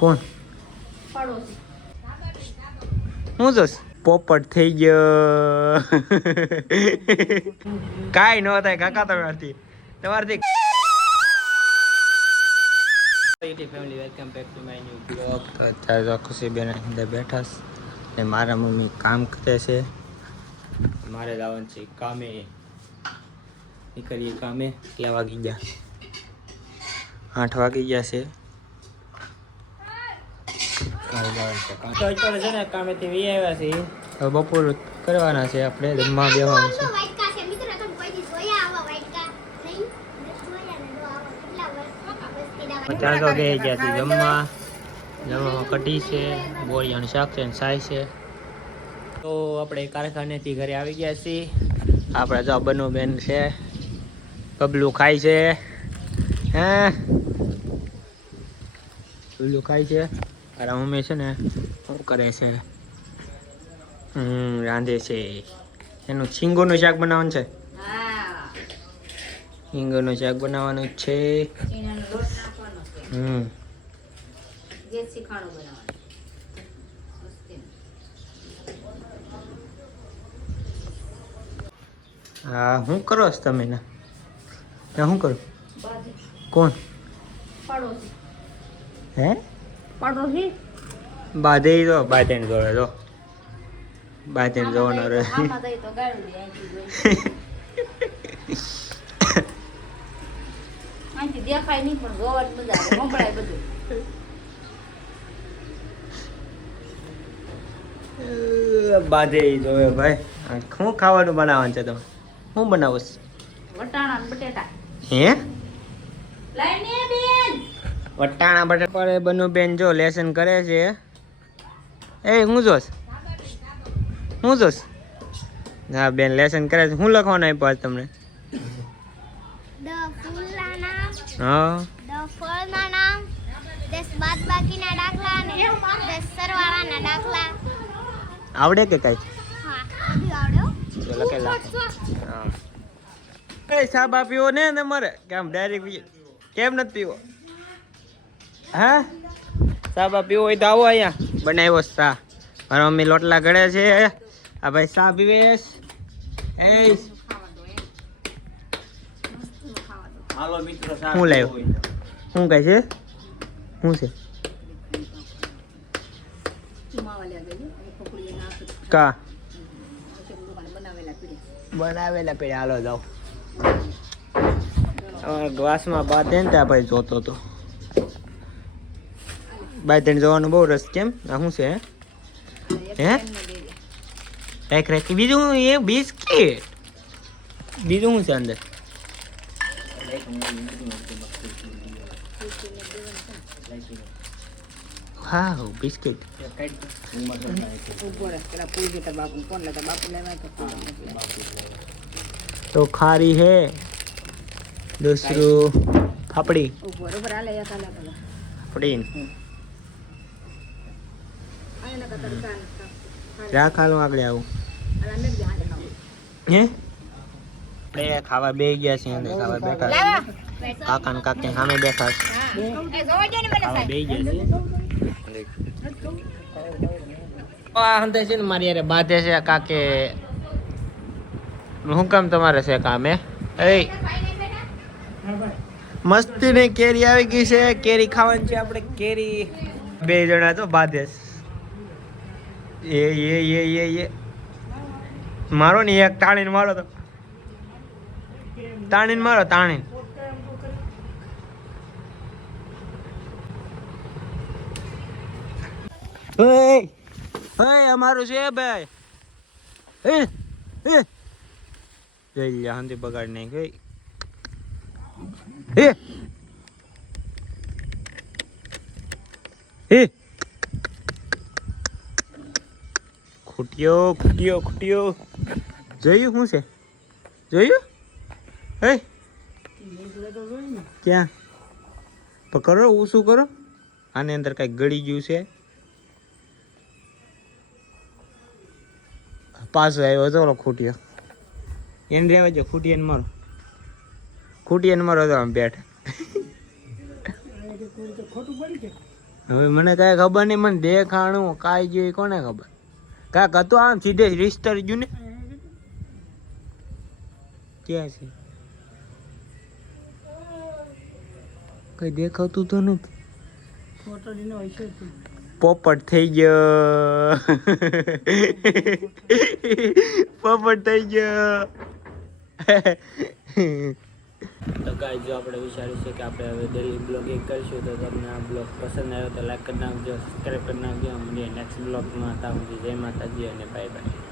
કોણ હું જોશ પોપટ થઈ ગયો કાઈ ન થાય કાકા તમારથી family welcome back to my new blog. અત્યારે તો ખુશીબેન અંદર બેઠા છે ને મારા મમ્મી કામ કરે છે, મારે જવાનું છે કામે. નીકળીએ કામે. કેટલા વાગી ગયા? 8 વાગી ગયા છે. છે ને કામેથી વી આવ્યા છે. હવે બપોર કરવાના છે, આપણે જમવા બેસવાનું છે. અત્યારે તો બે ગયા છે જમવામાં કઢી છે, બોળિયાનું શાક છે, સાય છે. તો આપણે કારખાનેથી ઘરે આવી ગયા છીએ. આપણે જો બનો બેન છે, બબલું ખાય છે. હે બબલું ખાય છે. મારા મમ્મી છે ને શું કરે છે? રાંધે છે. એનું છીંગોનું શાક બનાવવાનું છે. છીંગોનું શાક બનાવવાનું છે. હા શું કરો છો તમે? ને શું કરો? કોણ? હે બાધે તો બાધે ને જોડે તો બાધે ને જોવાનો રે. દેખાય નહીં પણ જોવાની મજા આવે, સંભળાય બધું. બાધે જોવે ભાઈ. શું ખાવાનું બનાવવાનું છે તમે? શું બનાવો છો? વટાણા ને બટેટા. હે લાઈને બેન વટાણા બટાટા પર બનુ બેન જો લેસન કરે છે. એ હું જોશ હા બેન લેસન કરે છે. શું લખવાનું આપ્યું આજ તમને? હા આવડે કે કઈ? લખેલા. એ સાબા પીવો ને તમારે કેમ ડાયરેક્ટ કેમ નથી પીવો? હા સાબા પીવો હોય તો આવો અહીંયા બનાવ્યો ચા. મારા મમ્મી લોટલા ઘડે છે. આ ભાઈ ચા પીવે. એ હાલો મિત્રો ચા હું લાવ્યો? શું કહે છે? શું છે? કા બનાવેલા પેડે હાલો જાઓ. ગ્લાસમાં બાંધે ને ત્યાં ભાઈ જોતો હતો. બાંધીને જવાનું બહુ રસ. કેમ આ શું છે? હે રાખ રાખી. બીજું એ બિસ્કીટ. બીજું શું છે અંદર? હા બિસ્કિટ. તો ખારી હે दूसरू फापड़ी फापड़ी क्या खा लो आगे आओ હે આપણે ખાવા બે ગયા છીએ અને ખાવા બેઠા છીએ. કાકા ને કાકી સામે બેઠા છે. ખાવા બે ગયા છીએ. આ હંતે છે ને મારી યાર બાધે છે કાકે. હું કામ તમારે છે કામે? એ મસ્તી ને કેરી આવી ગઈ છે. કેરી ખાવાની છે આપણે. કેરી બે જણા તો બાધે એ મારો ને એક તાણીને મારો તો તાણીને મારો તાણીને. અમારું છે ભાઈ. જોઈ લે હાંધી બગાડ નહીં ગઈ. ખૂટ્યો ખૂટ્યો ખૂટ્યો. જોયું શું છે? જોયું? હે ક્યાં પકડો ઊંચું કરો. આની અંદર કઈ ગળી ગયું છે. પાછો આવ્યો ચલો ખૂટ્યો. એને રહેવા જો. ખૂટીને મારો. ખૂટીને મારો તો આમ બેઠ. હવે મને કાંઈ ખબર નહીં, મને દેખાણું કાંઈ જોઈ કોને ખબર. કાંઈક હતું આમ સીધે રિસ્ટર ગયું ને. ક્યાં છે? કઈ દેખાતું તો નથી. પોપટ થઈ ગયો. પોપટ થઈ ગયો. તો ગાઈસ જો આપણે વિચાર્યું છે કે આપણે હવે ડેલી બ્લોગ એક કરીશું. તો તમને આ બ્લોગ પસંદ આવ્યો તો લાઈક કરી નાખજો, સબસ્ક્રાઈબ કરી નાખજો. મળીએ નેક્સ્ટ બ્લોગમાં. ત્યાં સુધી જય માતાજી અને બાય બાય.